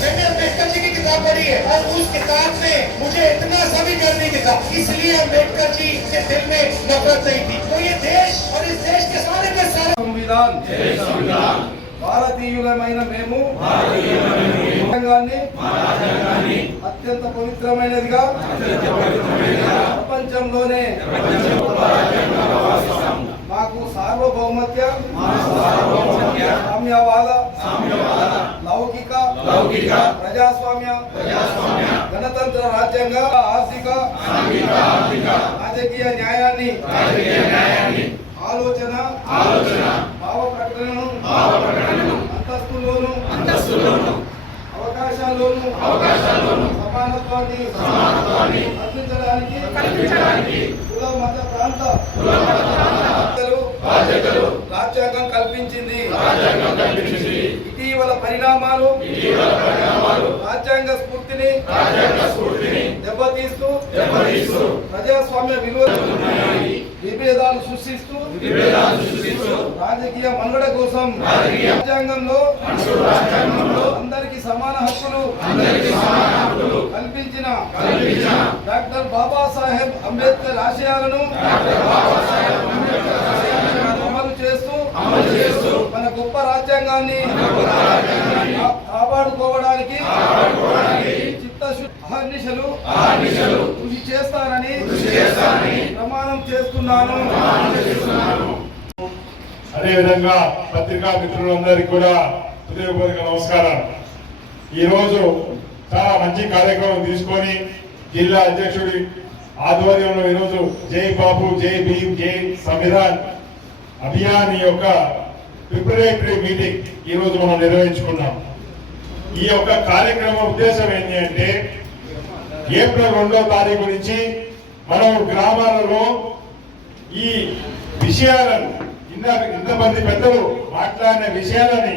मैंने अम्बेडकर जी की किताब पढ़ी है और उस किताब में मुझे इतना समीकरण नहीं दिखा, इसलिए अम्बेडकर जी के दिल में नफरत नहीं थी। तो ये देश और इस देश के सारे संविधान భారతీయులమైన మేము రాజ్యాంగాన్ని అత్యంత పవిత్రమైనదిగా ప్రపంచంలోనే మాకు సార్వభౌమత్య సామ్యవాద లౌకిక ప్రజాస్వామ్య గణతంత్ర రాజ్యాంగ ఆర్థిక రాజకీయ న్యాయాన్ని ఆలోచన భావ ప్రకటనను అంతస్తులోను అవకాశాల్లోను సమానత్వాన్ని కల్పించడానికి కుల మత ప్రాంత బాధ్యతలు రాజ్యాంగం కల్పించింది. ఇటీవల పరిణామాలు రాజ్యాంగ స్ఫూర్తిని దెబ్బతీస్తూ ప్రజాస్వామ్య విలువలు విభేదాలు సృష్టిస్తూ రాజకీయ మనుగడ కోసం రాజ్యాంగంలో అందరికీ సమాన హక్కులు కల్పించిన డాక్టర్ బాబాసాహెబ్ అంబేద్కర్ ఆశయాలను అమలు చేస్తూ మన గొప్ప రాజ్యాంగాన్ని కాపాడుకోవడానికి చిత్తశుద్ధి అహర్నిశలు కృషి చేస్తానని ప్రమాణం చేస్తున్నాను. అదేవిధంగా పత్రికా మిత్రులందరికీ కూడా హృదయపూర్వక నమస్కారం. ఈరోజు చాలా మంచి కార్యక్రమం తీసుకొని జిల్లా అధ్యక్షుడి ఆధ్వర్యంలో ఈరోజు జై బాపు జై భీమ్ జై సంవిధాన్ అభియాన్ యొక్క ప్రిపరేటరీ మీటింగ్ ఈరోజు మనం నిర్వహించుకున్నాం. ఈ యొక్క కార్యక్రమం ఉద్దేశం ఏంటి అంటే ఏప్రిల్ 2వ తారీఖు నుంచి మనం గ్రామాలలో ఈ విషయాలను ఇంతమంది పెద్దలు మాట్లాడిన విషయాలని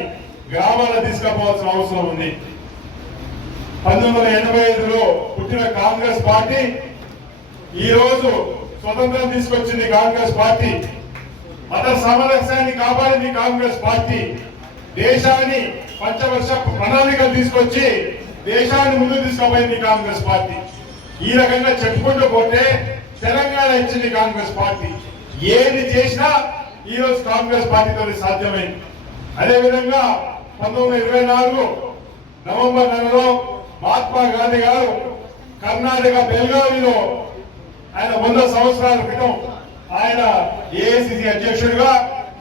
గ్రామాల్లో తీసుకుపోవాల్సిన అవసరం ఉంది. 1985లో పుట్టిన కాంగ్రెస్ పార్టీ ఈ రోజు స్వతంత్రం తీసుకొచ్చింది. కాంగ్రెస్ పార్టీ మత సామరస్యాన్ని కాపాడింది. కాంగ్రెస్ పార్టీ దేశాన్ని పంచవర్ష ప్రణాళికలు తీసుకొచ్చి దేశాన్ని ముందుకు తీసుకుపోయింది కాంగ్రెస్ పార్టీ. ఈ రకంగా చెప్పుకుంటూ పోతే తెలంగాణ ఇచ్చింది కాంగ్రెస్ పార్టీ. ఏది చేసినా ఈ రోజు కాంగ్రెస్ పార్టీతో సాధ్యమైంది. అదేవిధంగా 1924 నవంబర్ నెలలో మహాత్మా గాంధీ గారు కర్ణాటక బెల్గావిలో ఆయన 100 సంవత్సరాల క్రితం ఆయన ఏఐసిసి అధ్యక్షుడిగా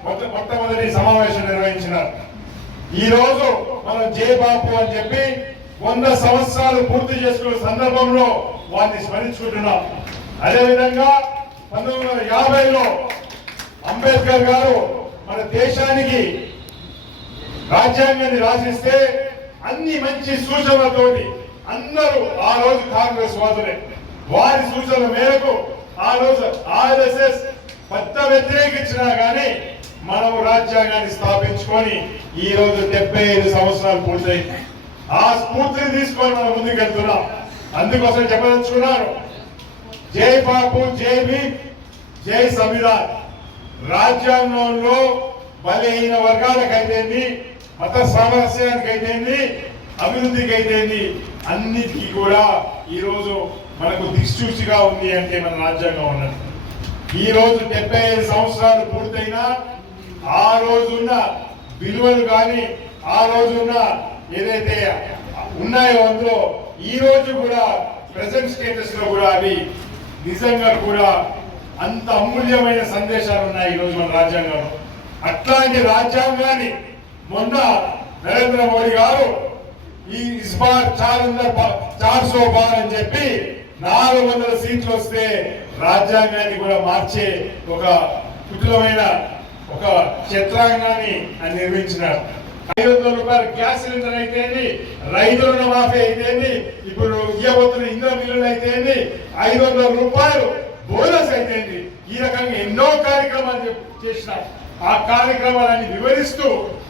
మొట్టమొదటి సమావేశం నిర్వహించినారు. ఈ రోజు మనం జై బాపు అని చెప్పి 100 సంవత్సరాలు పూర్తి చేసుకున్న సందర్భంలో వారిని స్మరించుకుంటున్నాం. అదేవిధంగా 1950లో అంబేద్కర్ గారు మన దేశానికి రాజ్యాంగాన్ని రాసిస్తే అన్ని మంచి సూచనలతోటి అందరూ ఆ రోజు కాంగ్రెస్ వాదులే. వారి సూచనల మేరకు ఆ రోజు ఆర్ఎస్ఎస్ పెద్ద వ్యతిరేకించినా గానీ మనం రాజ్యాంగాన్ని స్థాపించుకొని ఈ రోజు 75 సంవత్సరాలు పూర్తయింది. ఆ స్ఫూర్తిని తీసుకొని మనం ముందుకెళ్తున్నాం. అందుకోసం చెప్పదలుచుకున్నాను జై బాపు జై భీమ్ జై సంవిధాన్. రాజ్యాంగంలో బలహీన వర్గాలకైతేంది, మత సామరస్యానికైతేంది, అభివృద్ధికి అయితేంది, అన్నిటికీ కూడా ఈరోజు మనకు దిక్సూచిగా ఉంది అంటే మన రాజ్యాంగం ఉన్నది. ఈ రోజు 75 సంవత్సరాలు పూర్తయినా ఆ రోజున్న విలువలు కానీ ఆ రోజున్న ఏదైతే ఉన్నాయో అందులో ఈ రోజు కూడా ప్రెసెంట్ స్టేటస్ లో కూడా అవి నిజంగా కూడా అంత అమూల్యమైన సందేశాలు ఉన్నాయి ఈ రోజు మన రాజ్యాంగంలో. అట్లాంటి రాజ్యాంగాన్ని మొన్న నరేంద్ర మోడీ గారు ఈ ఇస్ బార్ 400 బార్ అని చెప్పి 400 సీట్లు వస్తే రాజ్యాంగాన్ని కూడా మార్చే ఒక కుటిలమైన ఒక చిత్రాంగాన్ని ఆయన నిర్మించినారు. 500 రూపాయల గ్యాస్ సిలిండర్ అయితేంది, రైతు రుణమాఫీ అయితేంది, ఇప్పుడు ఇవ్వబోతున్న ఇంధన బిల్లులు అయితేంది, 500 రూపాయలు బోనస్ అయితేంది, ఈ రకంగా ఎన్నో కార్యక్రమాలు చేసినారు. ఆ కార్యక్రమాలన్నీ వివరిస్తూ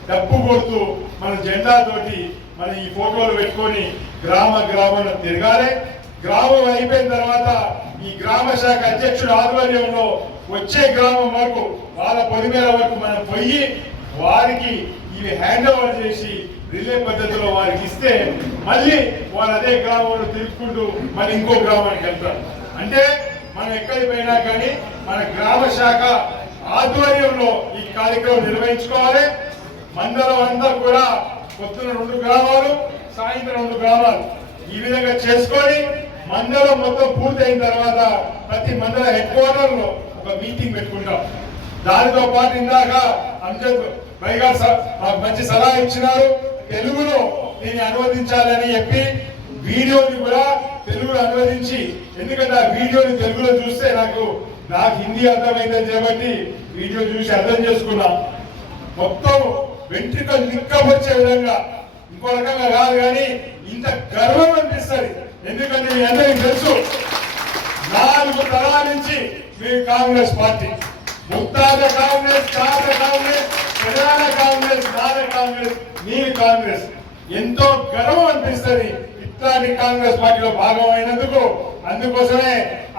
డప్పు కొడుతూ మన జెండాతోటి మన ఈ ఫోటోలు పెట్టుకొని గ్రామంలో తిరగాలి. గ్రామం అయిపోయిన తర్వాత ఈ గ్రామ శాఖ అధ్యక్షుడు ఆధ్వర్యంలో వచ్చే గ్రామం వరకు వాళ్ళ పొలిమేర వరకు మనం పోయి వారికి ఇవి హ్యాండ్ ఓవర్ చేసి రిలే పద్ధతిలో వారికి ఇస్తే మళ్ళీ వారు అదే గ్రామంలో తిరుగుకుంటూ మళ్ళీ ఇంకో గ్రామానికి వెళ్తారు. అంటే మనం ఎక్కడికి పోయినా కానీ మన గ్రామ శాఖ ఆధ్వర్యంలో ఈ కార్యక్రమం నిర్వహించుకోవాలి. మండలం అంతా కూడా పొద్దున 2 గ్రామాలు, సాయంత్రం 2 గ్రామాలు ఈ విధంగా చేసుకొని మండలం మొత్తం పూర్తయిన తర్వాత ప్రతి మండల హెడ్ క్వార్టర్ లో ఒక మీటింగ్ పెట్టుకుంటాం. దానితో పాటు ఇందాక అంజద్ భాయ్ గారు మాకు మంచి సలహా ఇచ్చినారు, తెలుగులో దీన్ని అనువదించాలని చెప్పి వీడియోని కూడా తెలుగులో అనువదించి, ఎందుకంటే ఆ వీడియోని తెలుగులో చూస్తే నాకు హిందీ అర్థమైందని చెప్పి వీడియో చూసి అర్థం చేసుకున్నాం. మొత్తం వెంట్రుకలు నిక్కబొచ్చే విధంగా, ఇంకో రకంగా కాదు కానీ ఇంత గర్వం అనిపిస్తుంది. ఎందుకంటే మీ అందరికీ తెలుసు 4 తరాల నుంచి మీరు కాంగ్రెస్ పార్టీ, ముత్తాత కాంగ్రెస్, తాత కాంగ్రెస్, ప్రధాన కాంగ్రెస్, నాద కాంగ్రెస్, మీరు కాంగ్రెస్. ఎంతో గర్వం అనిపిస్తుంది ఇట్లాంటి కాంగ్రెస్ పార్టీలో భాగం అయినందుకు. అందుకోసమే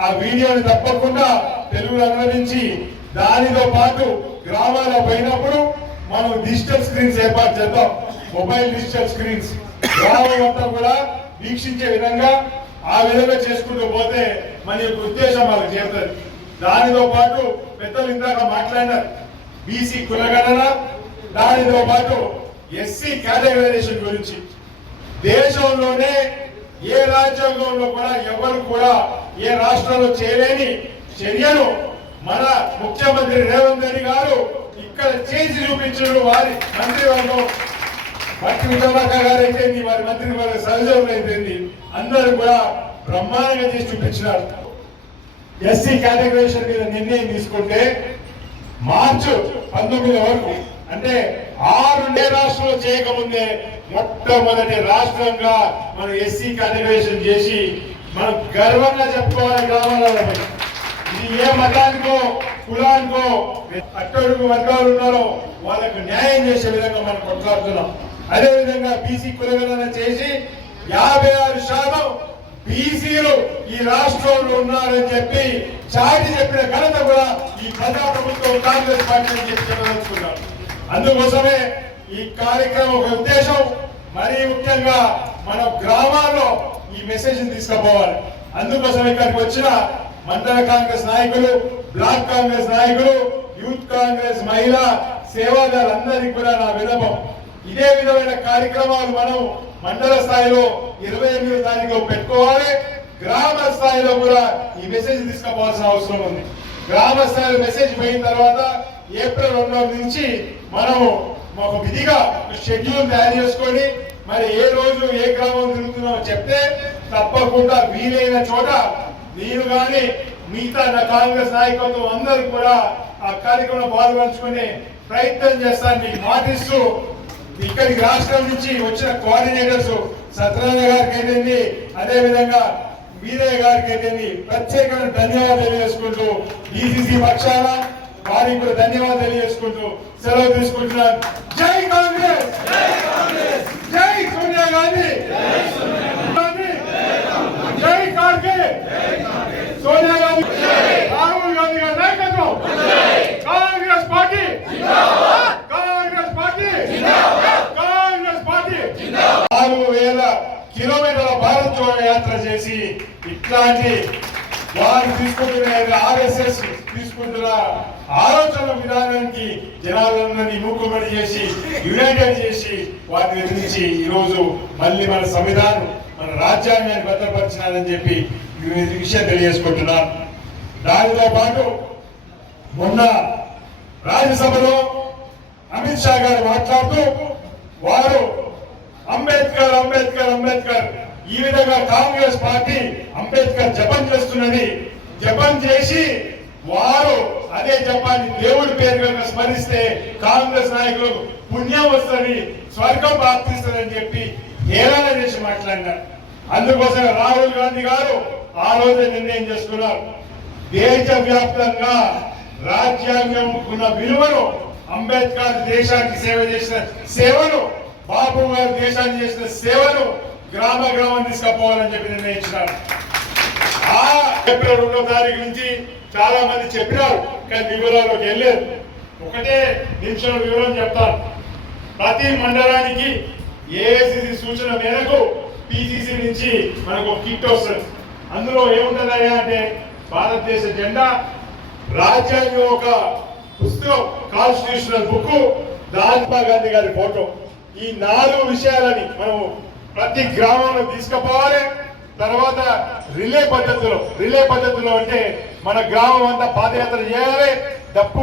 ఆ వీడియోని తప్పకుండా తెలుగులో అనువదించి దానితో పాటు గ్రామాల్లో పోయినప్పుడు మనం డిజిటల్ స్క్రీన్స్ ఏర్పాటు చేద్దాం. మొబైల్ డిజిటల్ స్క్రీన్స్ గ్రామం అంతా కూడా వీక్షించే విధంగా ఆ విధంగా చేసుకుంటూ పోతే మన యొక్క ఉద్దేశం వాళ్ళకి చేరుతుంది. దానితో పాటు పెద్దలు ఇందాక మాట్లాడినారు బీసీ కులగణన, దానితో పాటు ఎస్సీ కేటగరైజేషన్ గురించి. దేశంలోనే ఏ రాజ్యాంగంలో కూడా ఎవరు కూడా ఏ రాష్ట్రంలో చేయలేని చర్యను మన ముఖ్యమంత్రి రేవంత్ రెడ్డి గారు ఇక్కడ చేసి చూపించారు. వారి మంత్రివర్గం భట్టి విక్రమార్క గారు అయితే వారి మంత్రివర్గ సహజంలో అయితే అందరూ కూడా బ్రహ్మాండంగా చేసి చూపించినారు. ఎస్సీ కేటగరైజేషన్ మీద నిర్ణయం తీసుకుంటే మార్చి 19 వరకు, అంటే 6 రాష్ట్రాలు చేయకముందే మొట్టమొదటి రాష్ట్రంగా మనం ఎస్సీ కేటగరైజేషన్ చేసి మనం గర్వంగా చెప్పుకోవాలి గ్రామాలలో. ఇది ఏ మతానికో కులానికో అట్టడుగు వర్గాలు ఉన్నారో వాళ్ళకు న్యాయం చేసే విధంగా మనం కొట్లాడుతున్నాం. అదేవిధంగా బీసీ కులగణన చేసి 56% బీసీలు ఈ రాష్ట్రంలో ఉన్నారని చెప్పి చాటి చెప్పిన ఘనత కూడా ఈ ప్రజా ప్రభుత్వం కాంగ్రెస్ పార్టీ అని చెప్పి చెప్పదలుచుకున్నారు. అందుకోసమే ఈ కార్యక్రమం ఒక ఉద్దేశం, మరీ ముఖ్యంగా మన గ్రామాల్లో ఈ మెసేజ్ తీసుకుపోవాలి. అందుకోసం ఇక్కడికి వచ్చిన మండల కాంగ్రెస్ నాయకులు, బ్లాక్ కాంగ్రెస్ నాయకులు, యూత్ కాంగ్రెస్ మహిళా సేవాదారులందరికీ కూడా నా విన్నపం, ఇదే విధమైన కార్యక్రమాలు మనం మండల స్థాయిలో 28వ తారీఖు పెట్టుకోవాలి. గ్రామ స్థాయిలో కూడా ఈ మెసేజ్ తీసుకుపోవాల్సిన అవసరం ఉంది. గ్రామ స్థాయిలో మెసేజ్ పోయిన తర్వాత ఏప్రిల్ 2వ నుంచి మనము ఒక విధిగా షెడ్యూల్ తయారు చేసుకొని మరి ఏ రోజు ఏ గ్రామం తిరుగుతున్నామో చెప్తే తప్పకుండా వీలైన చోట నేను కానీ మిగతా నా కాంగ్రెస్ నాయకత్వం అందరూ కూడా ఆ కార్యక్రమంలో పాల్గొంచుకునే ప్రయత్నం చేస్తాను మీకు మాటిస్తూ, ఇక్కడికి రాష్ట్రం నుంచి వచ్చిన కోఆర్డినేటర్స్ సత్యనారాయణ గారికి అయితే, అదే విధంగా వీరయ్య గారికి అయితే ప్రత్యేకమైన ధన్యవాదాలు తెలియజేసుకుంటూ డిసిసి పక్షాన వారికి కూడా ధన్యవాదాలు తెలియజేసుకుంటూ సెలవు తీసుకుంటున్నాను. జై కాంగ్రెస్, జై సోనియా గాంధీ, జై కార్గే, సోనియా గాంధీ, రాహుల్ గాంధీ గారి నాయకత్వం, Congress party, Congress party, Congress party. 4000 కిలోమీటర్ల భారత్ జోడో యాత్ర చేసి ఇట్లాంటి వారు తీసుకుంటున్న ఆర్ఎస్ఎస్ తీసుకుంటున్న ఆలోచన విధానానికి జనాలందరినీ మూకుమ్మడి చేసి యునైటెడ్ చేసి వాటిని ఎదిరించి ఈరోజు మళ్ళీ మన సంవిధానం మన రాజ్యాంగాన్ని భద్రపరిచినారని చెప్పి ఈ విషయం తెలియజేసుకుంటున్నాను. దానితో పాటు మొన్న రాజ్యసభలో అమిత్ షా గారు మాట్లాడుతూ వారు అంబేద్కర్ అంబేద్కర్ అంబేద్కర్ ఈ విధంగా కాంగ్రెస్ పార్టీ అంబేద్కర్ జపం చేస్తున్నది, జపం చేసి వారు అదే జపాన్ని దేవుడి పేరు కనుక స్మరిస్తే కాంగ్రెస్ నాయకులు పుణ్యం వస్తుంది, స్వర్గం ప్రాప్తిస్తుందని చెప్పి హేళన చేసి మాట్లాడినారు. అందుకోసం రాహుల్ గాంధీ గారు ఆ రోజే నిర్ణయం చేసుకున్నారు, దేశవ్యాప్తంగా రాజ్యాంగం ఉన్న విలువను, అంబేద్కర్ దేశానికి సేవ చేసిన సేవను, బాబు గారు దేశానికి చేసిన సేవను గ్రామ గ్రామం తీసుకుపోవాలని చెప్పి నిర్ణయించినారు. ఆ ఏప్రిల్ 2వ తారీఖు నుంచి చాలా మంది చెప్పినారు, కానీ వివరాల్లోకి వెళ్ళలేదు. ఒకటే నిమిషంలో వివరం చెప్తాను. ప్రతి మండలానికి ఏఐసిసి సూచన మేరకు పిసిసి నుంచి మనకు ఒక కిట్ వస్తుంది. అందులో ఏముంటుందయ్యా అంటే భారతదేశ జెండా, రాజ్యాంగం ఒక పుస్తకం, కాన్స్టిట్యూషనల్ బుక్, మహాత్మా గాంధీ గారి ఫోటో. ఈ 4 విషయాలని మనం ప్రతి గ్రామంలో తీసుకుపోవాలి. తర్వాత రిలే పద్ధతిలో అంటే మన గ్రామం అంతా పాదయాత్ర చేయాలి. డప్పు